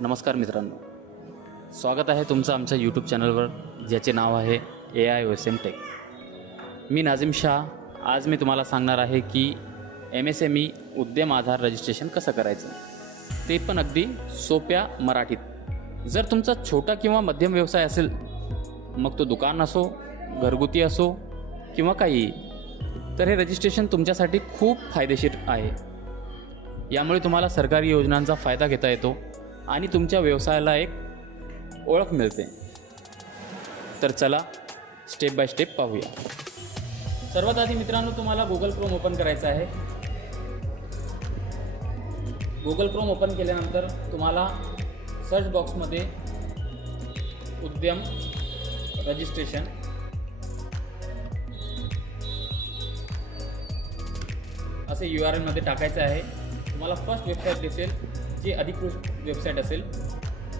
नमस्कार मित्रांनो. स्वागत आहे तुमचं आमच्या यूट्यूब चॅनलवर ज्याचे नाव आहे A I O S M tech मी नाझिम शाह. आज मी तुम्हाला सांगणार आहे की एम एस एम ई उद्यम आधार रजिस्ट्रेशन कसं करायचं? ते पण अगदी सोप्या मराठीत. जर तुमचा छोटा किंवा मध्यम व्यवसाय असेल मग तो दुकान असो घरगुती असो किंवा काही तर हे रजिस्ट्रेशन तुमच्यासाठी खूप फायदेशीर आहे. यामुळे तुम्हाला सरकारी योजनांचा फायदा घेता येतो. आणि तुमच्या व्यवसायाला एक ओळख मिळते. तर चला स्टेप बाय स्टेप पाहूया. सर्वात आधी मित्रांनो तुम्हाला गुगल क्रोम ओपन करायचं आहे. गुगल क्रोम ओपन केल्यानंतर तुम्हाला सर्च बॉक्समध्ये उद्यम रजिस्ट्रेशन असे यू आर एलमध्ये टाकायचं आहे. तुम्हाला फर्स्ट वेबसाईट दिसेल. जी अधिकृत वेबसाईट असेल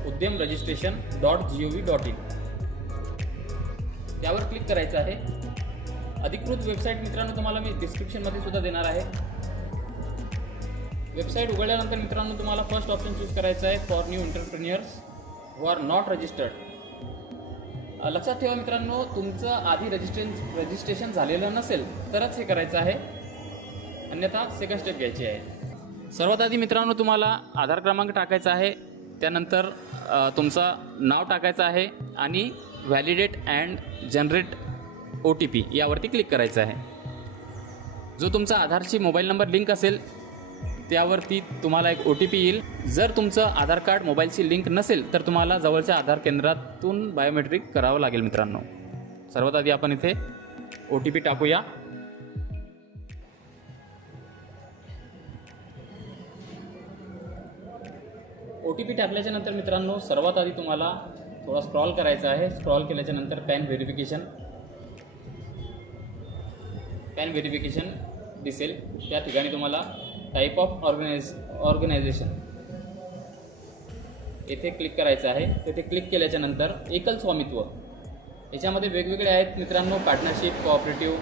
Udyam registration dot G O V dot in त्यावर क्लिक करायचं आहे. अधिकृत वेबसाईट मित्रांनो तुम्हाला मी डिस्क्रिप्शनमध्ये सुद्धा देणार आहे. वेबसाईट उघडल्यानंतर मित्रांनो तुम्हाला फर्स्ट ऑप्शन चूज करायचं आहे for new entrepreneurs who are not registered लक्षात ठेवा मित्रांनो तुमचं आधी रजिस्ट्रेशन रजिस्ट्रेशन झालेलं नसेल तरच हे करायचं आहे. अन्यथा सेकंड स्टेप घ्यायची आहे. सर्वात आधी मित्रांनो तुम्हाला आधार क्रमांक टाकायचा आहे. त्यानंतर तुमचं नाव टाकायचं आहे आणि validate and generate O T P यावरती क्लिक करायचं आहे. जो तुमचा आधारची मोबाईल नंबर लिंक असेल त्यावरती तुम्हाला एक ओ टी पी येईल. जर तुमचं आधार कार्ड मोबाईलशी लिंक नसेल तर तुम्हाला जवळच्या आधार केंद्रातून बायोमेट्रिक करावं लागेल मित्रांनो. सर्वात आधी आपण इथे ओ टी पी टाकूया. ओ टी पी टाकल्याच्यानंतर मित्रांनो सर्वात आधी तुम्हाला थोडा स्क्रॉल करायचा आहे. स्क्रॉल केल्याच्यानंतर पॅन व्हेरिफिकेशन पॅन व्हेरिफिकेशन दिसेल. त्या ठिकाणी तुम्हाला टाईप ऑफ ऑर्गनायझ ऑर्गनायझेशन येथे क्लिक करायचं आहे. तेथे क्लिक केल्याच्यानंतर एकल स्वामित्व. याच्यामध्ये वेगवेगळे आहेत मित्रांनो partnership cooperative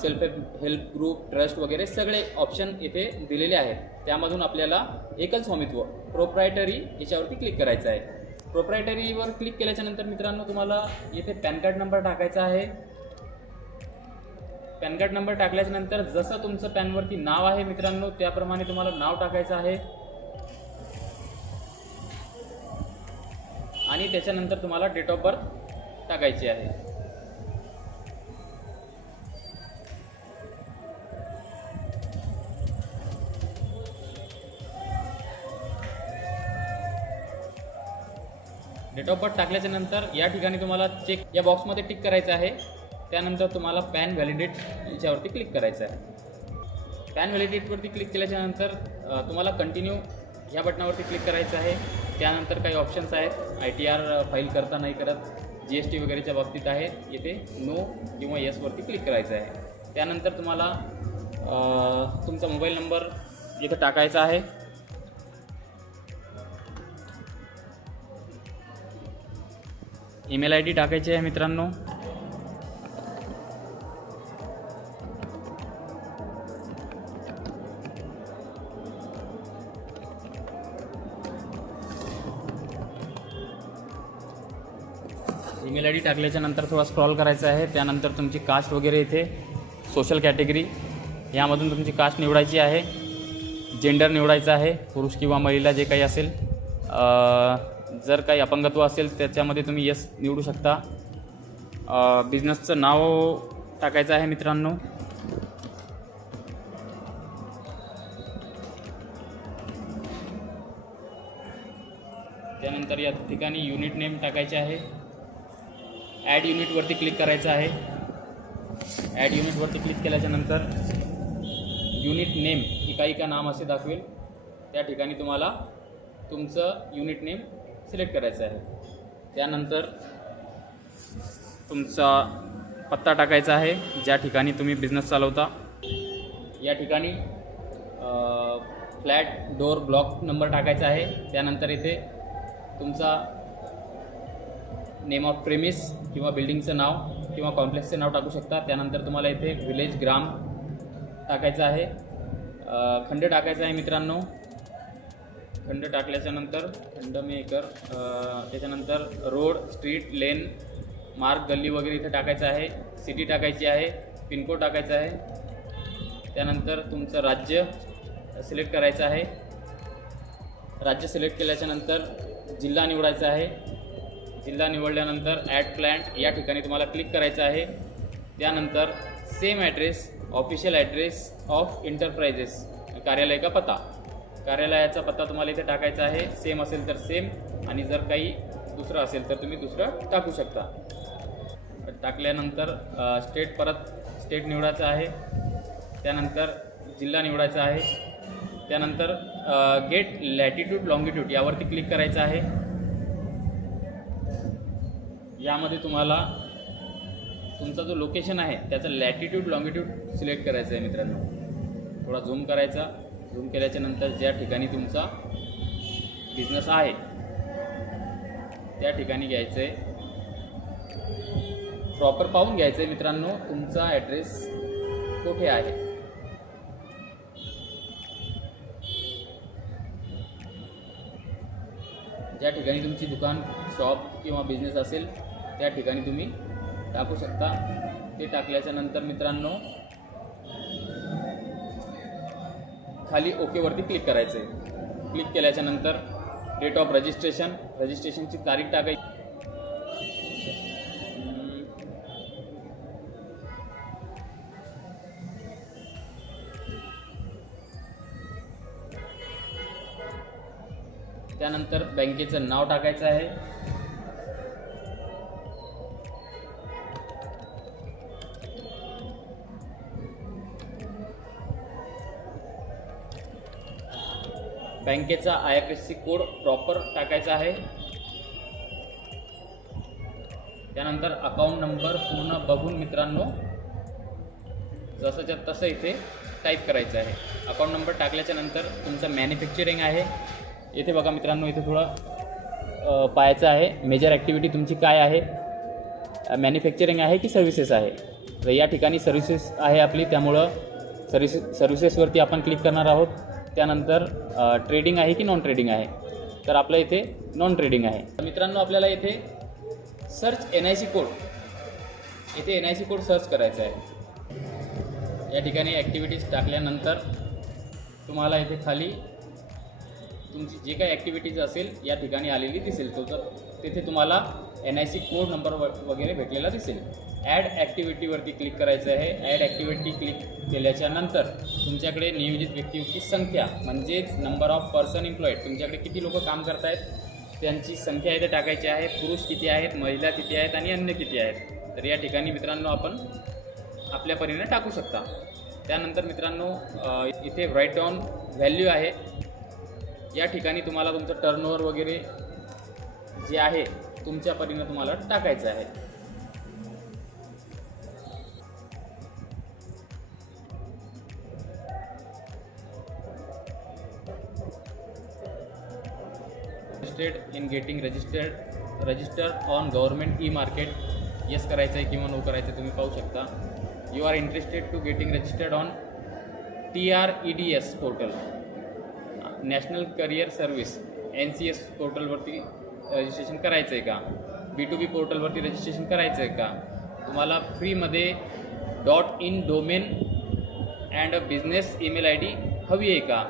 self help group trust वगैरे सगळे ऑप्शन इथे दिलेले आहेत. त्यामधून आपल्याला एकल स्वामित्व प्रोप्रायटरी याच्यावरती क्लिक करायचं आहे. प्रोप्रायटरीवर क्लिक केल्याच्यानंतर मित्रांनो तुम्हाला येथे पॅन कार्ड नंबर टाकायचा आहे. पॅन कार्ड नंबर टाकल्याच्यानंतर जसं तुमचं पॅनवरती नाव आहे मित्रांनो त्याप्रमाणे तुम्हाला नाव टाकायचं आहे. आणि त्याच्यानंतर तुम्हाला डेट ऑफ बर्थ टाकायची आहे. डेट ऑफ बर्थ टाकल्याच्या नंतर या ठिकाणी तुम्हाला चेक या बॉक्समध्ये टिक करायचं आहे. त्यानंतर तुम्हाला पॅन व्हॅलिडेट याच्यावरती क्लिक करायचं आहे. पॅन व्हॅलिडेटवरती क्लिक केल्याच्यानंतर तुम्हाला कंटिन्यू ह्या बटनावरती क्लिक करायचं आहे. त्यानंतर काही ऑप्शन्स आहेत. आय टी आर फाईल करता नाही करत जी एस टी वगैरेच्या बाबतीत आहे. येथे नो किंवा येसवरती क्लिक करायचं आहे. त्यानंतर तुम्हाला तुमचा मोबाईल नंबर इथं टाकायचा आहे. ईमेल आय डी टाकायची आहे मित्रांनो. ईमेल आय डी टाकल्याच्या नंतर थोडा स्क्रॉल करायचा आहे. त्यानंतर तुमची कास्ट वगैरे इथे सोशल कॅटेगरी यामधून तुमची कास्ट निवडायची आहे. जेंडर निवडायचं आहे. पुरुष किंवा महिला जे काही असेल जर काही अपंगत्व असेल त्याच्यामध्ये तुम्ही यस निवडू शकता. बिझनेसचं नाव टाकायचं आहे मित्रांनो. त्यानंतर या ठिकाणी युनिट नेम टाकायचे आहे. ॲड युनिटवरती क्लिक करायचं आहे. ॲड युनिटवरती क्लिक केल्याच्यानंतर युनिट नेम ही काही का नाम असे दाखवेल. त्या ठिकाणी तुम्हाला तुमचं युनिट नेम सिलेक्ट करायचं आहे. त्यानंतर तुमचा पत्ता टाकायचा आहे ज्या ठिकाणी तुम्ही बिझनेस चालवता. या ठिकाणी फ्लॅट डोअर ब्लॉक नंबर टाकायचा आहे. त्यानंतर इथे तुमचा नेम ऑफ प्रेमिस किंवा बिल्डिंगचं नाव किंवा कॉम्प्लेक्सचं नाव टाकू शकता. त्यानंतर तुम्हाला इथे विलेज ग्राम टाकायचं आहे. खंड टाकायचा आहे मित्रांनो. खंड टाकल्याच्यानंतर खंड मे एकर त्याच्यानंतर रोड स्ट्रीट लेन मार्ग गल्ली वगैरे इथे टाकायचं आहे सिटी टाकायची आहे पिनकोड टाकायचा आहे. त्यानंतर तुमचं राज्य सिलेक्ट करायचं आहे. राज्य सिलेक्ट केल्याच्यानंतर जिल्हा निवडायचा आहे. जिल्हा निवडल्यानंतर ॲट प्लॅन्ट या ठिकाणी तुम्हाला क्लिक करायचं आहे. त्यानंतर same address official address of enterprises कार्यालय का पत्ता कार्यालयाचा पत्ता तुम्हाला इथे टाकायचा आहे. सेम असेल तर सेम आणि जर काही दुसरं असेल तर तुम्ही दुसरं टाकू शकता. टाकल्यानंतर स्टेट परत स्टेट निवडायचं आहे. त्यानंतर जिल्हा निवडायचा आहे. त्यानंतर गेट लॅटिट्यूड लॉंगिट्यूड यावरती क्लिक करायचं आहे. यामध्ये तुम्हाला तुमचा जो लोकेशन आहे त्याचं लॅटिट्यूड लॉंगिट्यूड सिलेक्ट करायचं आहे मित्रांनो. थोडा झूम करायचा. झूम केल्याच्यानंतर ज्या ठिकाणी तुमचा बिझनेस आहे त्या ठिकाणी घ्यायचं. आहे प्रॉपर पाहून घ्यायचं आहे मित्रांनो तुमचा ॲड्रेस कुठे आहे? ज्या ठिकाणी तुमची दुकान शॉप किंवा बिझनेस असेल त्या ठिकाणी तुम्ही टाकू शकता. ते टाकल्याच्या नंतर मित्रांनो खाली ओकेवरती क्लिक करायचं आहे क्लिक केल्याच्यानंतर डेट ऑफ रजिस्ट्रेशन रजिस्ट्रेशनची तारीख टाकायची. त्यानंतर बँकेचं नाव टाकायचं आहे. बँकेचा I F S C code proper टाकायचा आहे. त्यानंतर अकाउंट नंबर पूर्ण बघून मित्रांनो जसंच्या तसं इथे टाईप करायचं आहे. अकाउंट नंबर टाकल्याच्या नंतर तुमचं मॅन्युफॅक्चरिंग आहे. इथे बघा मित्रांनो इथे थोडं पाहायचं आहे. मेजर ॲक्टिव्हिटी तुमची काय आहे? मॅन्युफॅक्चरिंग आहे की सर्व्हिसेस आहे? तर या ठिकाणी सर्व्हिसेस आहे आपली. त्यामुळं सर्व्हिसेस सर्व्हिसेसवरती आपण क्लिक करणार आहोत. त्यानंतर ट्रेडिंग आहे की नॉन ट्रेडिंग आहे? तर आपल्या इथे नॉन ट्रेडिंग आहे. तर मित्रांनो आपल्याला इथे search N I C code इथे N I C code search करायचा आहे. या ठिकाणी ॲक्टिव्हिटीज टाकल्यानंतर तुम्हाला इथे खाली तुमची जे काही ॲक्टिव्हिटीज असेल या ठिकाणी आलेली दिसेल. तो तर तिथे तुम्हाला N I C code number व वगैरे भेटलेला दिसेल. ॲड ॲक्टिव्हिटीवरती क्लिक करायचं आहे. ॲड ॲक्टिव्हिटी क्लिक केल्याच्यानंतर तुमच्याकडे नियोजित व्यक्तींची संख्या म्हणजेच नंबर ऑफ पर्सन एम्प्लॉईड तुमच्याकडे किती लोक काम करतायत त्यांची संख्या इथे टाकायची आहे. पुरुष किती आहेत महिला किती आहेत आणि अन्य किती आहेत. तर या ठिकाणी मित्रांनो आपण आपल्या परीने टाकू शकता. त्यानंतर मित्रांनो इथे राईट डाऊन व्हॅल्यू आहे. या ठिकाणी तुम्हाला तुमचं टर्नओव्हर वगैरे जे आहे तुमच्या परीनं तुम्हाला टाकायचं आहे. Interested in getting registered registered on government e market yes करायचं आहे किंवा नो करायचं आहे तुम्ही पाहू शकता. You are interested to getting registered on T R E D S portal national career service N C S पोर्टलवरती रजिस्ट्रेशन करायचं आहे का? बी टू बी पोर्टलवरती रजिस्ट्रेशन करायचं आहे का? तुम्हाला फ्रीमध्ये dot in domain and business email I D हवी आहे का?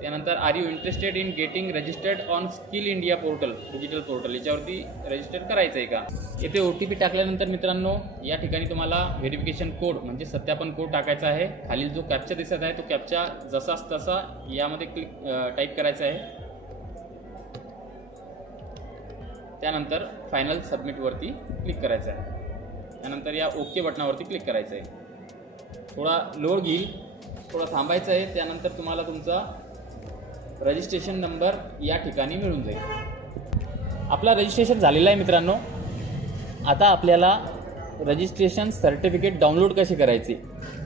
त्यानंतर are you interested in getting registered on skill India portal digital portal याच्यावरती रजिस्टर करायचं आहे का? येथे ओ टी पी टाकल्यानंतर मित्रांनो या ठिकाणी तुम्हाला व्हेरिफिकेशन कोड म्हणजे सत्यापन कोड टाकायचा आहे. खालील जो कॅप्चा दिसत आहे तो कॅप्चा जसाच तसा यामध्ये क्लिक टाईप करायचा आहे. त्यानंतर फायनल सबमिटवरती क्लिक करायचं आहे. त्यानंतर या ओके बटनावरती क्लिक करायचं आहे थोडा लोड घेईल थोडा थांबायचं आहे त्यानंतर तुम्हाला तुमचा रजिस्ट्रेशन नंबर या ठिकाणी मिळून जाईल. आपला रजिस्ट्रेशन झालेला आहे मित्रांनो. आता आपल्याला रजिस्ट्रेशन सर्टिफिकेट डाउनलोड कसे करायचे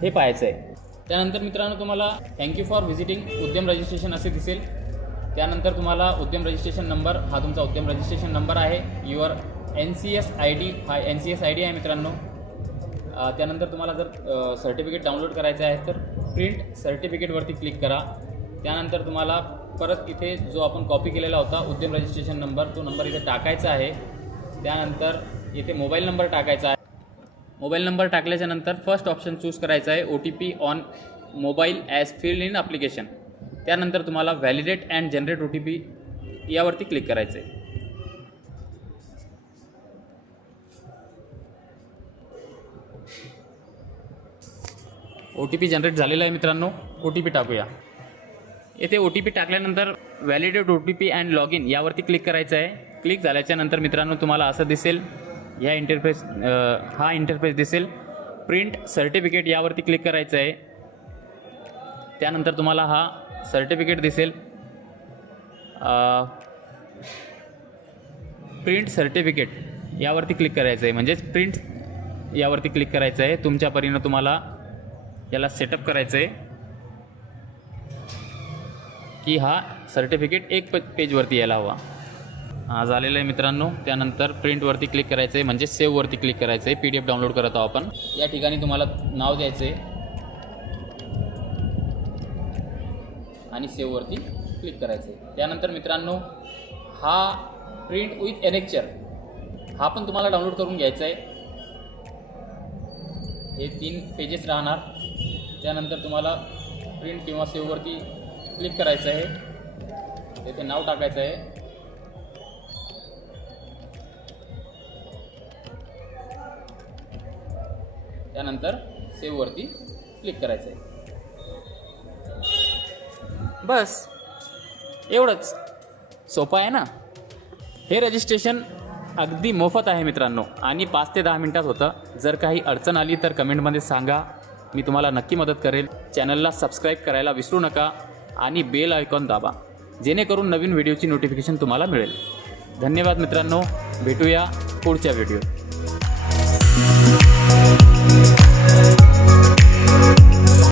हे पाहायचं आहे. त्यानंतर मित्रांनो तुम्हाला thank you for visiting Udyam registration असे दिसेल. त्यानंतर तुम्हाला उद्यम रजिस्ट्रेशन नंबर हा तुमचा उद्यम रजिस्ट्रेशन नंबर आहे. Your N C S I D हा N C S I D आहे मित्रांनो. त्यानंतर तुम्हाला जर सर्टिफिकेट डाउनलोड करायचं आहे तर प्रिंट सर्टिफिकेटवरती क्लिक करा. त्यानंतर तुम्हाला परत इथे जो आपण कॉपी केलेला होता उद्यम रजिस्ट्रेशन नंबर तो नंबर इथे टाकायचा आहे. त्यानंतर इथे मोबाईल नंबर टाकायचा आहे. मोबाईल नंबर टाकल्याच्या नंतर फर्स्ट ऑप्शन चूज करायचा आहे O T P on mobile as filled in application त्यानंतर तुम्हाला validate and generate O T P यावरती क्लिक करायचं आहे. ओ टी पी जनरेट झालेला आहे मित्रांनो. ओ टी पी टाकूया. येथे ओ टी पी टाकल्यानंतर validate O T P and log in यावरती क्लिक करायचं आहे. क्लिक झाल्याच्यानंतर मित्रांनो तुम्हाला असं दिसेल ह्या इंटरफेस हा इंटरफेस दिसेल. प्रिंट सर्टिफिकेट यावरती क्लिक करायचं आहे. त्यानंतर तुम्हाला हा सर्टिफिकेट दिसेल. प्रिंट सर्टिफिकेट यावरती क्लिक करायचं आहे. म्हणजेच प्रिंट यावरती क्लिक करायचं आहे. तुमच्या परीनं तुम्हाला याला सेटअप करायचं आहे. की हा सर्टिफिकेट एक प पेजवरती यायला हवा. हा झालेलं आहे मित्रांनो. त्यानंतर प्रिंटवरती क्लिक करायचं आहे म्हणजे सेव्हवरती क्लिक करायचं आहे पी डी एफ डाउनलोड करत आहोत आपण. या ठिकाणी तुम्हाला नाव द्यायचं आहे आणि सेव्हवरती क्लिक करायचं आहे त्यानंतर मित्रांनो हा प्रिंट विथ एनेक्चर हा पण तुम्हाला डाउनलोड करून घ्यायचा आहे हे तीन पेजेस राहणार. त्यानंतर तुम्हाला प्रिंट किंवा सेव्हवरती क्लिक करायचं आहे. तेथे नाव टाकायचं आहे. त्यानंतर सेव्हवरती क्लिक करायचं आहे. बस. एवढंच. सोपं आहे ना? हे रजिस्ट्रेशन अगदी मोफत आहे मित्रांनो. आणि पाच ते दहा मिनटात होतं. जर काही अडचण आली तर कमेंटमध्ये सांगा. मी तुम्हाला नक्की मदत करेल. चॅनलला सबस्क्राईब करायला विसरू नका. आणि बेल आयकॉन दाबा जेणेकरून नवीन व्हिडिओची नोटिफिकेशन तुम्हाला मिळेल. धन्यवाद मित्रांनो भेटूया पुढच्या व्हिडिओ